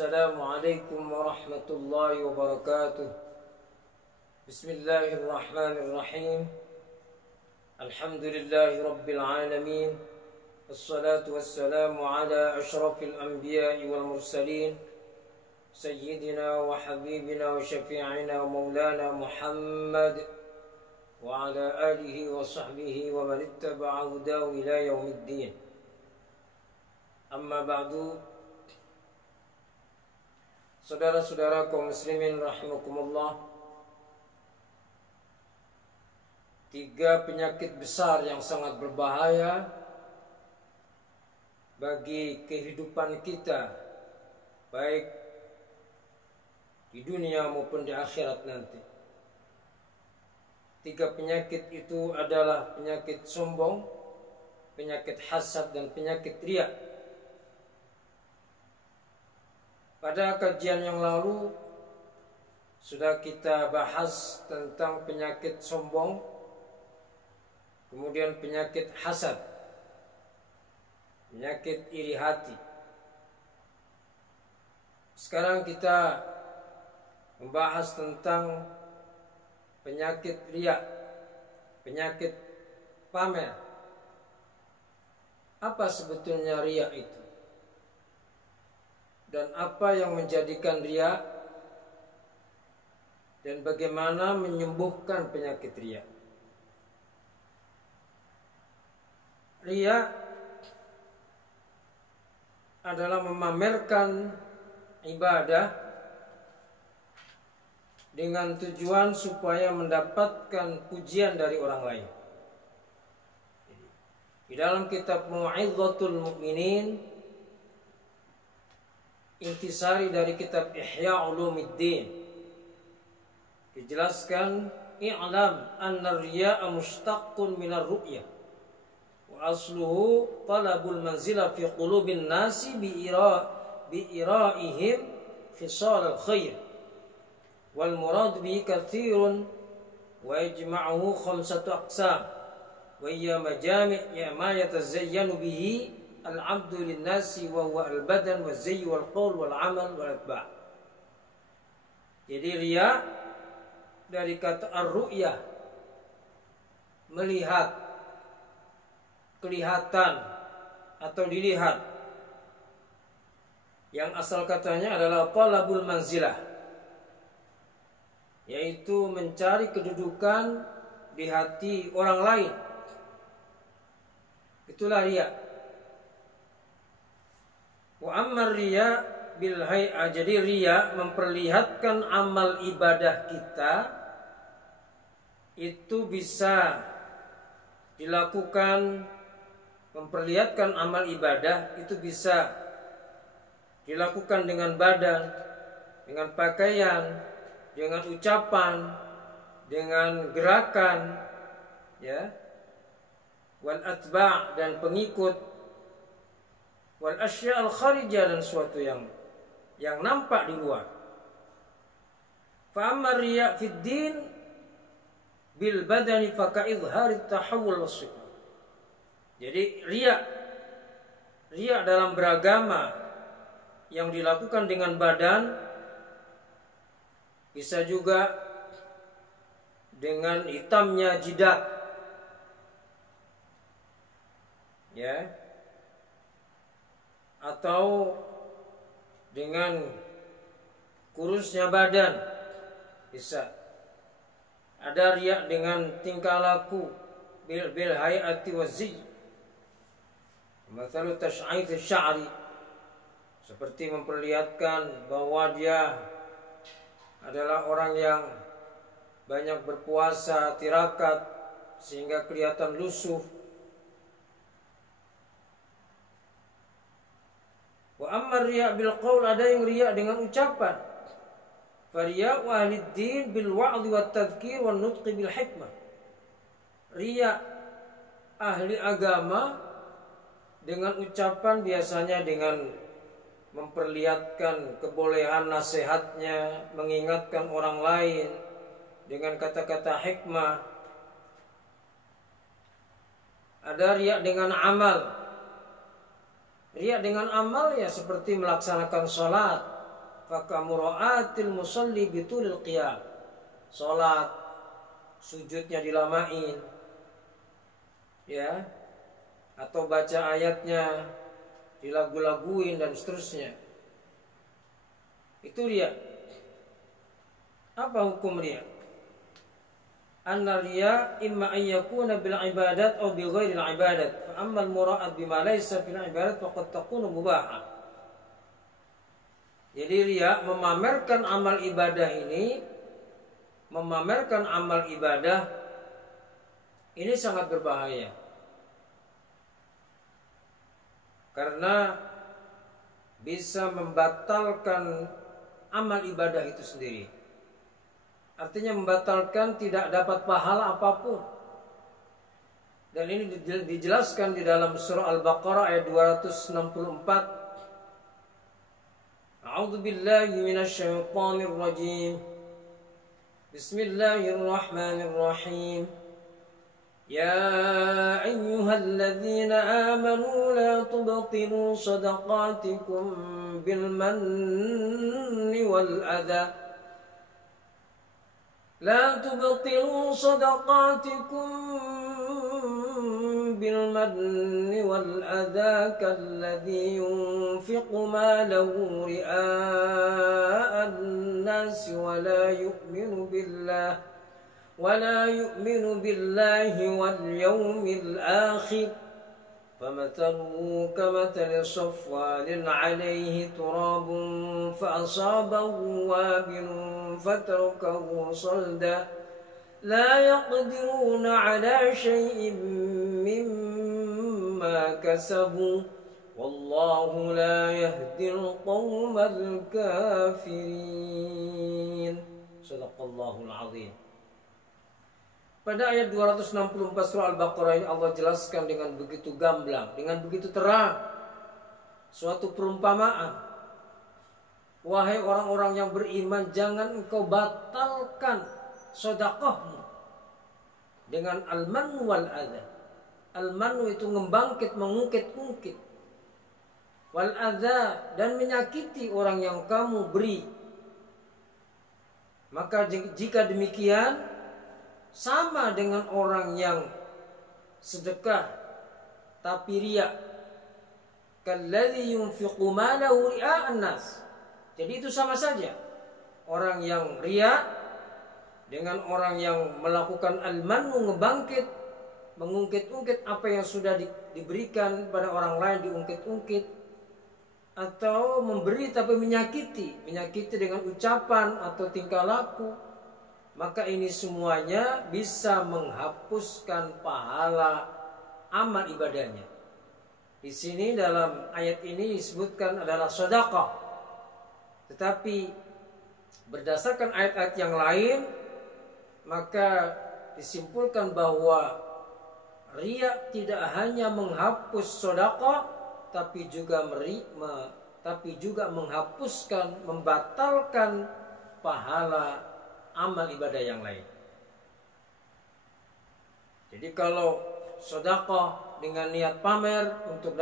Assalamualaikum warahmatullahi wabarakatuh. Bismillahirrahmanirrahim. Alhamdulillahi rabbil alamin. Assalatu wassalamu ala ashrafil anbiya'i wal mursalin, sayyidina wa habibina wa syafi'ina wa maulana Muhammad wa ala alihi wa sahbihi wa man ittaba'a hudahu ila yaumiddin. Amma ba'du. Saudara-saudara kaum muslimin rahimakumullah, 3 penyakit besar yang sangat berbahaya bagi kehidupan kita, baik di dunia maupun di akhirat nanti. 3 penyakit itu adalah penyakit sombong, penyakit hasad, dan penyakit riya. Pada kajian yang lalu sudah kita bahas tentang penyakit sombong, kemudian penyakit hasad, penyakit iri hati. Sekarang kita membahas tentang penyakit riya, penyakit pamer. Apa sebetulnya riya itu? Dan apa yang menjadikan riya, dan bagaimana menyembuhkan penyakit riya. Riya adalah memamerkan ibadah dengan tujuan supaya mendapatkan pujian dari orang lain. Di dalam kitab Mau'izatul Mu'minin, intisari dari kitab Ihya Ulumuddin, dijelaskan, i'lam anna riya'a mushtaqqun minar ru'yah wa asluhu talabul manzila fi qulubin nasi bi ira'ihim khisal al-khair wal murad bihi katsirun wa yajma'uhu 5 aqsam wa hiya majami' ma yatazayyanu bihi al-'abdu lin-nasi wa huwa al-badan wa zayy wal qaul wal 'amal wal atba'. Jadi riya dari kata ar-ru'yah, melihat, kelihatan atau dilihat, yang asal katanya adalah talabul manzilah, yaitu mencari kedudukan di hati orang lain. Itulah riya. Wa ammar riya bil hay'a, jadi riya memperlihatkan amal ibadah kita itu bisa dilakukan, memperlihatkan amal ibadah itu bisa dilakukan dengan badan, dengan pakaian, dengan ucapan, dengan gerakan, ya, wal atba' dan pengikut, wal asya' al kharijah, dan suatu yang nampak di luar. Fa amma riya' fid din bil badani fa ka izhari tahawul was-sifat. Jadi riya dalam beragama yang dilakukan dengan badan, bisa juga dengan hitamnya jidat, ya, atau dengan kurusnya badan, bisa. Ada riya dengan tingkah laku, bil hayati wazi, mathalu tash'ith asy-sya'ri, seperti memperlihatkan bahwa dia adalah orang yang banyak berpuasa, tirakat, sehingga kelihatan lusuh. Wa amma riya bil qaul, ada yang riya dengan ucapan. Fa riya ahli din bil wa'd wat tadhkir wan nutq bil hikmah. Riya ahli agama dengan ucapan, biasanya dengan memperlihatkan kebolehan nasihatnya, mengingatkan orang lain dengan kata-kata hikmah. Ada riya dengan amal. Riya dengan amal ya seperti melaksanakan sholat, fakamuraatil musalli bitulil qiyam. Salat sujudnya dilamain, ya, atau baca ayatnya dilagu-laguin dan seterusnya. Itu riya. Apa hukum riya? Anna riya imma an yakuna bil ibadat aw bi ghairi al ibadat. Fa amma al mura'at bima laysa fil ibadat faqad takunu mubahah. Jadi riya memamerkan amal ibadah ini, memamerkan amal ibadah ini sangat berbahaya. Karena bisa membatalkan amal ibadah itu sendiri. Artinya membatalkan, tidak dapat pahala apapun. Dan ini dijelaskan di dalam surah Al-Baqarah ayat 264. A'udzu billahi minasy syaithanir rajim. Bismillahirrahmanirrahim. Ya ayyuhalladzina amanu la tubtilu shadaqatikum bil manni wal adha. لا تبطلوا صدقاتكم بالمن والأذى كالذي ينفق ماله رئاء الناس ولا يؤمن بالله واليوم الآخر فمثله كمثل صفوان عليه تراب فأصابه وابل فتركه صلدا لا يقدرون على شيء مما كسبوا والله لا يهدي القوم الكافرين. صدق الله العظيم. Pada ayat 264 surah Al-Baqarah ini Allah jelaskan dengan begitu gamblang, dengan begitu terang suatu perumpamaan. Wahai orang-orang yang beriman, jangan engkau batalkan sedekahmu dengan al-mannu wal adha. Al-mannu itu membangkit, mengungkit-ungkit. Wal adha, dan menyakiti orang yang kamu beri. Maka jika demikian sama dengan orang yang sedekah tapi riya. Kalladzi yunfiqu malahu ria'an nas. Jadi itu sama saja. Orang yang riya dengan orang yang melakukan al-mannu, ngebangkit, mengungkit-ungkit apa yang sudah diberikan pada orang lain, diungkit-ungkit, atau memberi tapi menyakiti dengan ucapan atau tingkah laku. Maka ini semuanya bisa menghapuskan pahala amal ibadahnya. Di sini dalam ayat ini disebutkan adalah sedekah. Tetapi berdasarkan ayat-ayat yang lain, maka disimpulkan bahwa riya tidak hanya menghapus sedekah, tapi juga menghapuskan, membatalkan pahala amal ibadah yang lain. Jadi kalau sedekah dengan niat pamer untuk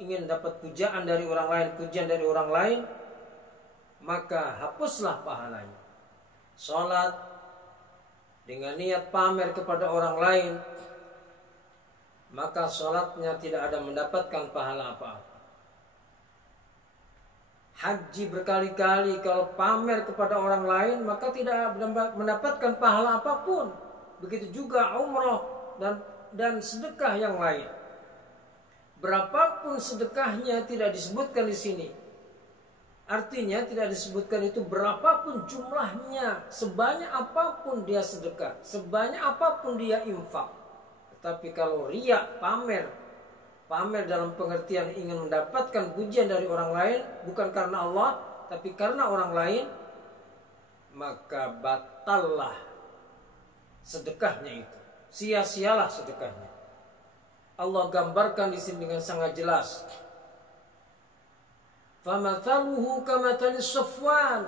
ingin dapat pujian dari orang lain, maka hapuslah pahalanya. Salat dengan niat pamer kepada orang lain, maka salatnya tidak ada mendapatkan pahala apa-apa. Haji berkali-kali kalau pamer kepada orang lain, maka tidak mendapatkan pahala apapun. Begitu juga umrah dan sedekah yang lain. Berapapun sedekahnya tidak disebutkan di sini. Artinya tidak disebutkan itu berapapun jumlahnya, sebanyak apapun dia sedekah, sebanyak apapun dia infak. Tetapi kalau riya, pamer dalam pengertian ingin mendapatkan pujian dari orang lain, bukan karena Allah, tapi karena orang lain, maka batallah sedekahnya itu. Sia-sialah sedekahnya. Allah gambarkan di sini dengan sangat jelas. Famathaluhu kamathali Safwan.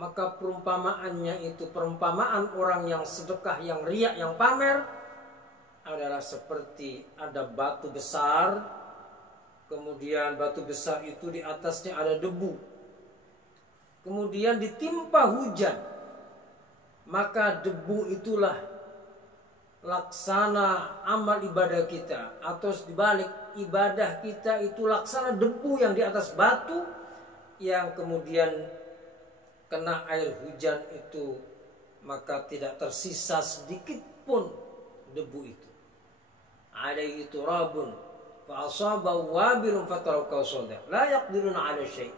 Maka perumpamaannya itu perumpamaan orang yang sedekah, yang riya, yang pamer, adalah seperti ada batu besar, kemudian batu besar itu di atasnya ada debu. kemudian ditimpa hujan, maka debu itulah laksana amal ibadah kita, atau dibalik, ibadah kita itu laksana debu yang di atas batu yang kemudian kena air hujan itu, maka tidak tersisa sedikit pun debu itu. Alaihi turabun fa asaba wabilun fataraka sawda la yaqdiruna ala syai'.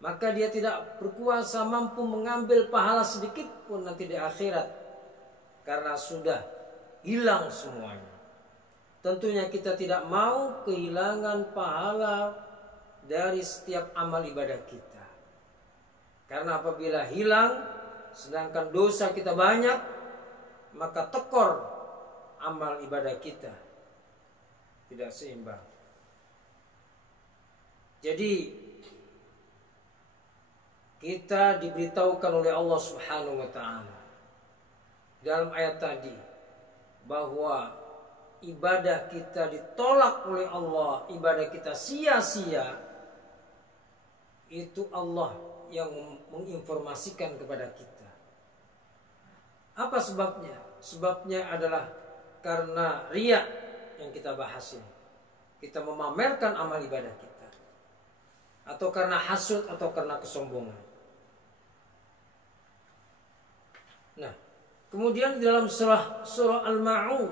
Maka dia tidak berkuasa mampu mengambil pahala sedikit pun nanti di akhirat, karena sudah hilang semuanya. Tentunya kita tidak mau kehilangan pahala dari setiap amal ibadah kita. Karena apabila hilang sedangkan dosa kita banyak, maka tekor amal ibadah kita, tidak seimbang. Jadi kita diberitahukan oleh Allah Subhanahu wa taala dalam ayat tadi bahwa ibadah kita ditolak oleh Allah, ibadah kita sia-sia, itu Allah yang menginformasikan kepada kita. Apa sebabnya? Sebabnya adalah karena riya yang kita bahas ini. Kita memamerkan amal ibadah kita, atau karena hasud, atau karena kesombongan. Nah, kemudian di dalam surah Al-Ma'un,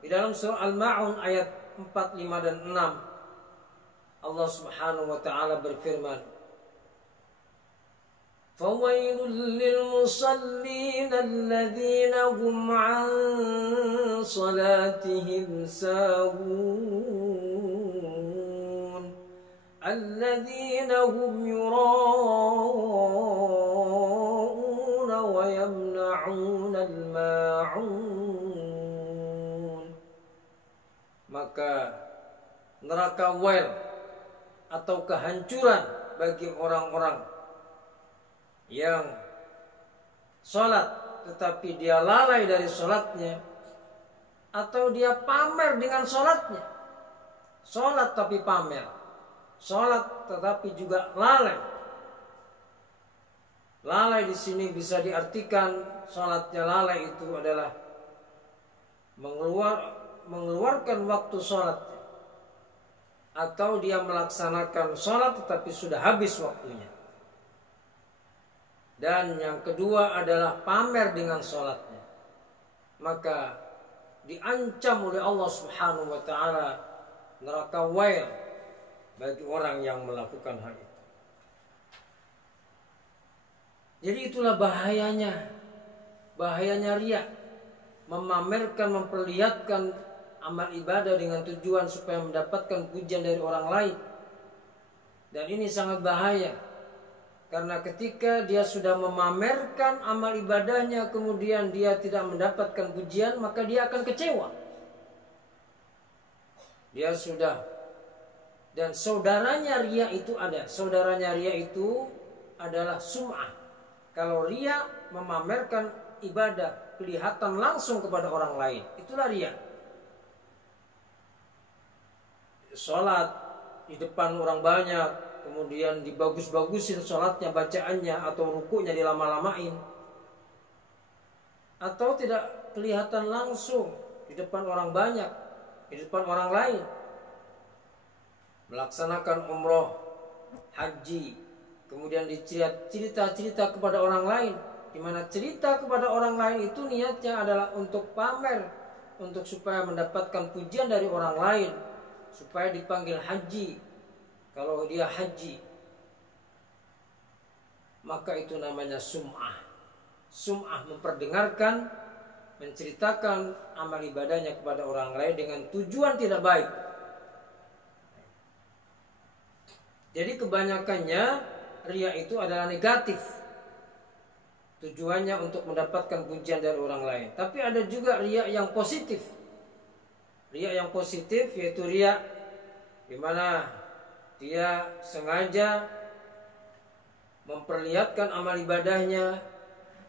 di dalam surah Al-Ma'un ayat 4, 5 dan 6, Allah Subhanahu wa taala berfirman, "Fawailul lil musallin alladzina hum 'an salatihim sahun alladzina hum yura'una wa yamna'una al-ma'un." Maka neraka wail atau kehancuran bagi orang-orang yang sholat tetapi dia lalai dari sholatnya, atau dia pamer dengan sholatnya. Sholat tapi pamer, sholat tetapi juga lalai. Lalai di sini bisa diartikan sholatnya lalai itu adalah mengeluarkan waktu sholatnya, atau dia melaksanakan sholat tetapi sudah habis waktunya. Dan yang kedua adalah pamer dengan sholatnya. Maka diancam oleh Allah Subhanahu wa taala neraka wail bagi orang yang melakukan hal itu. Jadi itulah bahayanya riya, memamerkan, memperlihatkan amal ibadah dengan tujuan supaya mendapatkan pujian dari orang lain. Dan ini sangat bahaya, karena ketika dia sudah memamerkan amal ibadahnya kemudian dia tidak mendapatkan pujian, maka dia akan kecewa. Dia sudah, dan saudaranya riya itu ada. Saudaranya riya itu adalah sum'ah. Kalau riya memamerkan ibadah kelihatan langsung kepada orang lain, itulah riya. Sholat di depan orang banyak, kemudian dibagus-bagusin sholatnya, bacaannya, atau rukunya dilama-lamain, atau tidak kelihatan langsung di depan orang banyak, di depan orang lain, melaksanakan umroh, haji, kemudian cerita-cerita kepada orang lain, di mana cerita kepada orang lain itu niatnya adalah untuk pamer, untuk supaya mendapatkan pujian dari orang lain, supaya dipanggil haji. Kalau dia haji, maka itu namanya sum'ah. Sum'ah memperdengarkan, menceritakan amal ibadahnya kepada orang lain dengan tujuan tidak baik. Jadi kebanyakannya riya itu adalah negatif, tujuannya untuk mendapatkan pujian dari orang lain. Tapi ada juga riya yang positif. Riya yang positif yaitu riya di mana dia sengaja memperlihatkan amal ibadahnya,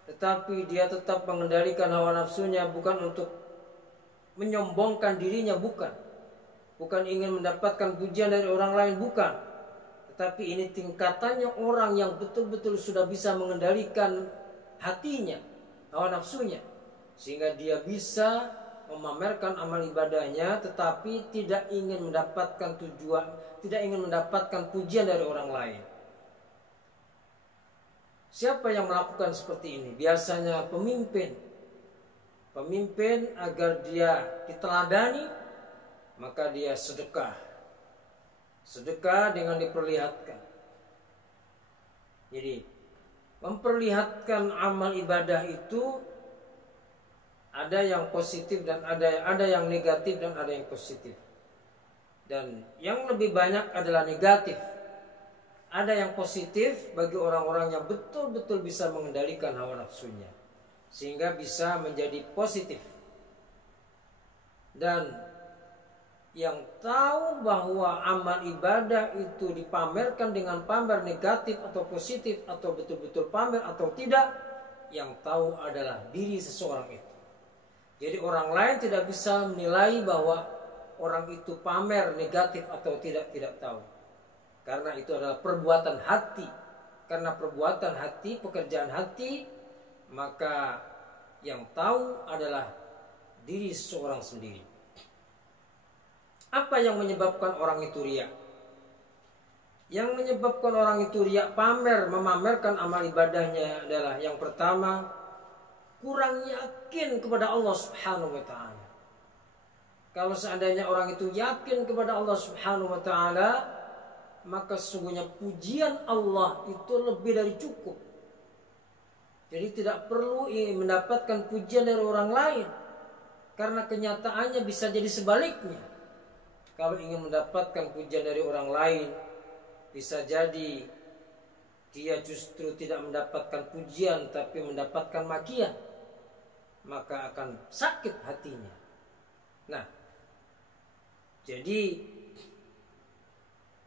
tetapi dia tetap mengendalikan hawa nafsunya, bukan untuk menyombongkan dirinya, bukan ingin mendapatkan pujian dari orang lain, bukan, Tetapi ini tingkatannya orang yang betul-betul sudah bisa mengendalikan hatinya, hawa nafsunya, sehingga dia bisa memamerkan amal ibadahnya, tetapi tidak ingin mendapatkan tujuan, tidak ingin mendapatkan pujian dari orang lain. Siapa yang melakukan seperti ini? Biasanya pemimpin agar dia diteladani, maka dia sedekah dengan diperlihatkan. Jadi memperlihatkan amal ibadah itu ada yang positif dan ada yang negatif dan ada yang positif. Dan yang lebih banyak adalah negatif. Ada yang positif bagi orang-orang yang betul-betul bisa mengendalikan hawa nafsunya, sehingga bisa menjadi positif. Dan yang tahu bahwa amal ibadah itu dipamerkan dengan pamer negatif atau positif, atau betul-betul pamer atau tidak, yang tahu adalah diri seseorang itu. Jadi orang lain tidak bisa menilai bahwa orang itu pamer negatif atau tidak tahu. Karena itu adalah perbuatan hati. Karena perbuatan hati, pekerjaan hati, maka yang tahu adalah diri seseorang sendiri. Apa yang menyebabkan orang itu riya? Yang menyebabkan orang itu riya, memamerkan amal ibadahnya adalah yang pertama, kurang yakin kepada Allah Subhanahu wa taala. Kalau seandainya orang itu yakin kepada Allah Subhanahu wa taala, maka sesungguhnya pujian Allah itu lebih dari cukup. Jadi tidak perlu mendapatkan pujian dari orang lain, karena kenyataannya bisa jadi sebaliknya. Kalau ingin mendapatkan pujian dari orang lain, bisa jadi dia justru tidak mendapatkan pujian tapi mendapatkan makian, maka akan sakit hatinya. Nah, jadi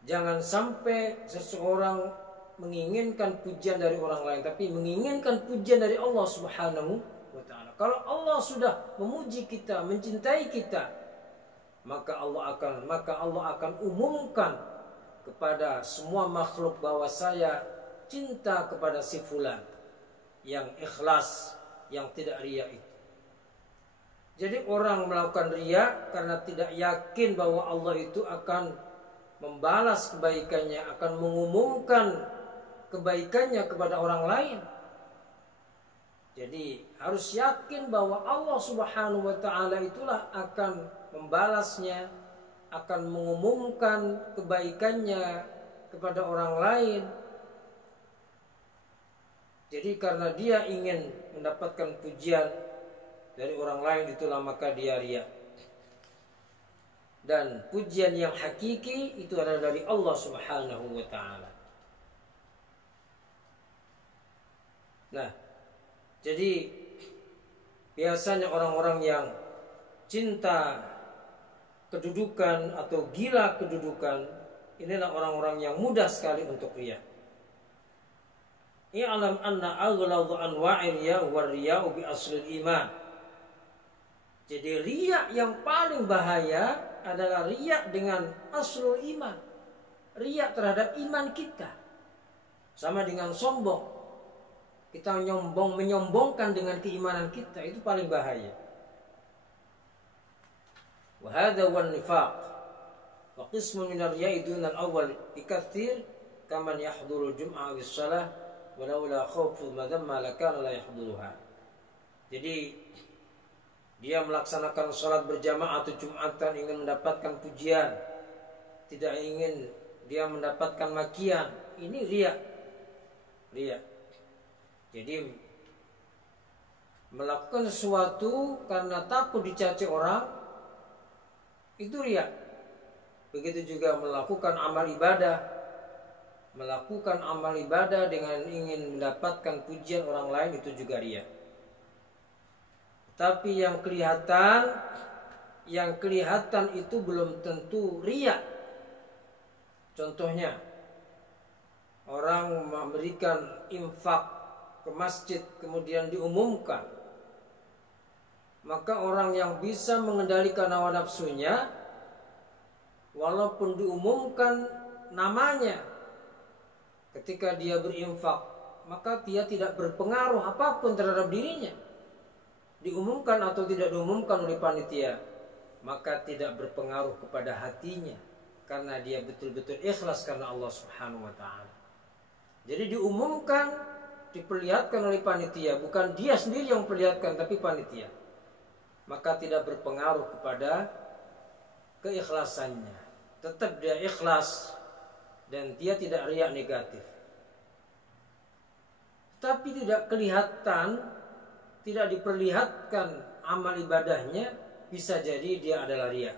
jangan sampai seseorang menginginkan pujian dari orang lain, tapi menginginkan pujian dari Allah Subhanahu wa taala. Kalau Allah sudah memuji kita, mencintai kita, maka Allah akan umumkan kepada semua makhluk bahwa saya cinta kepada si fulan yang ikhlas, yang tidak riya itu. Jadi orang melakukan riya karena tidak yakin bahwa Allah itu akan membalas kebaikannya, akan mengumumkan kebaikannya kepada orang lain. Jadi harus yakin bahwa Allah Subhanahu wa taala itulah akan membalasnya, akan mengumumkan kebaikannya kepada orang lain. Jadi karena dia ingin mendapatkan pujian dari orang lain, itulah maka dia riya. Dan pujian yang hakiki itu adalah dari Allah Subhanahu wa taala. Nah, jadi biasanya orang-orang yang cinta kedudukan atau gila kedudukan, inilah orang-orang yang mudah sekali untuk riya. I'lam anna aghladu anwa'ir riya wa riya'u bi aslil iman. Jadi riya yang paling bahaya adalah riya dengan aslul iman. Riya terhadap iman kita. Sama dengan sombong. Kita menyombongkan dengan keimanan kita, itu paling bahaya. Wa hadha wan nifaq. Wa qismun min ar-riya'i duna al-awwal bikathir kaman yahdurul jum'ah bis shalah walaula khauful madamma lakana la yahduruha. Jadi dia melaksanakan sholat berjamaah atau jumatan ingin mendapatkan pujian, tidak ingin dia mendapatkan makian. Ini riya. Jadi melakukan sesuatu karena takut dicaci orang, itu riya. Begitu juga melakukan amal ibadah dengan ingin mendapatkan pujian orang lain, itu juga riya. Tapi yang kelihatan itu belum tentu riya. Contohnya, orang memberikan infak ke masjid kemudian diumumkan, maka orang yang bisa mengendalikan hawa nafsunya, walaupun diumumkan namanya, ketika dia berinfak, maka dia tidak berpengaruh apapun terhadap dirinya. Diumumkan atau tidak diumumkan oleh panitia, maka tidak berpengaruh kepada hatinya, karena dia betul-betul ikhlas karena Allah Subhanahu wa ta'ala. Jadi diumumkan, diperlihatkan oleh panitia, bukan dia sendiri yang memperlihatkan, tapi panitia, maka tidak berpengaruh kepada keikhlasannya. Tetap dia ikhlas dan dia tidak riya negatif. Tapi tidak kelihatan, tidak diperlihatkan amal ibadahnya, bisa jadi dia adalah riya.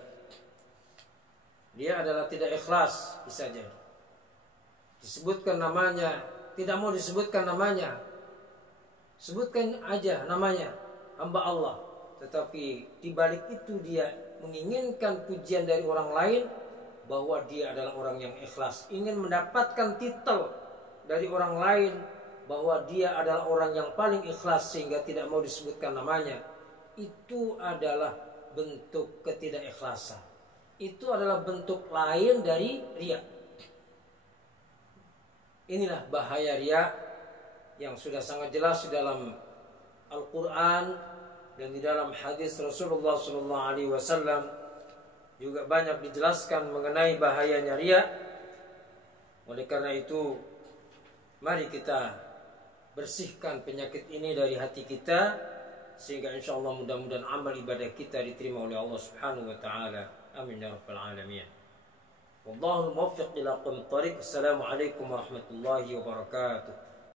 Dia adalah tidak ikhlas, bisa jadi. Disebutkan namanya, tidak mau disebutkan namanya, sebutkan aja namanya, hamba Allah. Tetapi di balik itu dia menginginkan pujian dari orang lain, bahwa dia adalah orang yang ikhlas, ingin mendapatkan titel dari orang lain bahwa dia adalah orang yang paling ikhlas sehingga tidak mau disebutkan namanya. Itu adalah bentuk ketidakikhlasan. Itu adalah bentuk lain dari riya. Inilah bahaya riya yang sudah sangat jelas di dalam Al-Quran dan di dalam hadis Rasulullah SAW juga banyak dijelaskan mengenai bahayanya riya. Oleh karena itu, mari kita bersihkan penyakit ini dari hati kita, sehingga insya Allah mudah-mudahan amal ibadah kita diterima oleh Allah Subhanahu wa ta'ala. Amin ya rabbal alamin. Wallahul muwaffiq ila aqwamit thariq. Assalamualaikum warahmatullahi wabarakatuh.